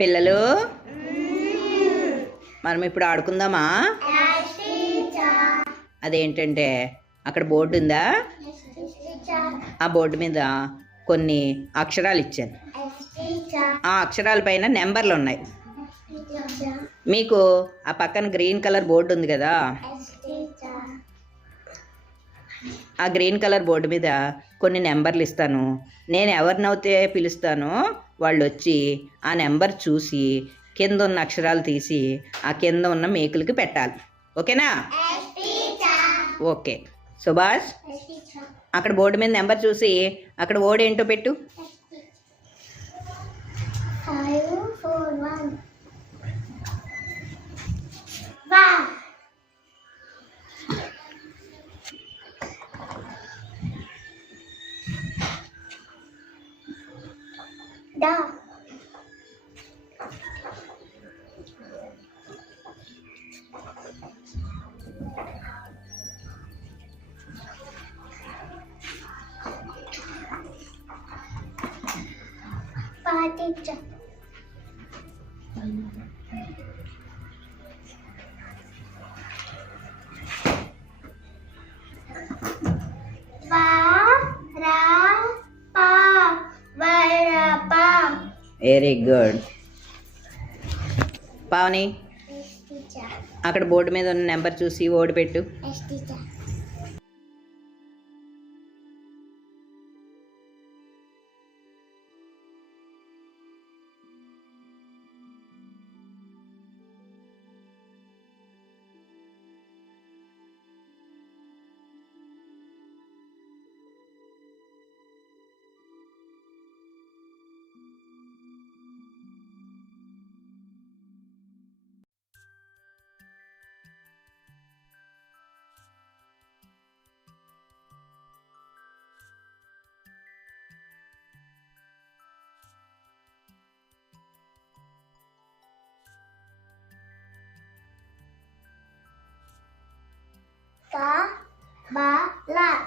పిల్లలు మనం ఇప్పుడు ఆడుకుందామా? అదేంటంటే అక్కడ బోర్డు ఉందా, ఆ బోర్డు మీద కొన్ని అక్షరాలు ఇచ్చాను. ఆ అక్షరాల పైన నెంబర్లు ఉన్నాయి. మీకు ఆ పక్కన గ్రీన్ కలర్ బోర్డు ఉంది కదా, ఆ గ్రీన్ కలర్ బోర్డు మీద కొన్ని నెంబర్లు ఇస్తాను. నేను ఎవరినైతే పిలుస్తానో వాళ్ళు వచ్చి ఆ నెంబర్ చూసి కింద ఉన్న అక్షరాలు తీసి ఆ కింద ఉన్న మేకులకి పెట్టాలి. ఓకేనా? ఓకే. సుభాష్, అక్కడ బోర్డు మీద నెంబర్ చూసి అక్కడ ఓడి ఏంటో పెట్టు. 541 da Paticha very good. Pavani, అక్కడ బోర్డు మీద ఉన్న నెంబర్ చూసి ఓడి పెట్టు.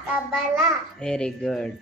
Tabala. Very good.